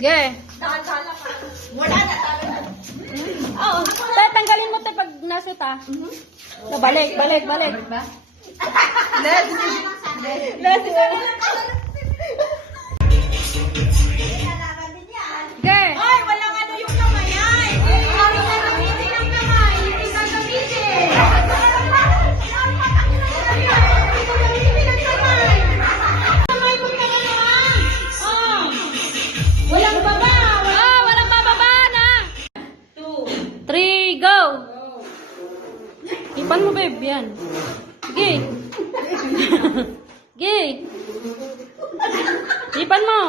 Ge. Wala na talaga. Oo. Tanggalin mo tayo pag nasa ta. Balik. Let's go. Ge. Ay, walang ano yung kamay. Ay, ano na gamitin ang kamay. Hindi ka gamitin. Walang baba. Walang bababa na. 2. 3, go. Ipan mo, babe. Yan. Sige. Sige. Ipan mo.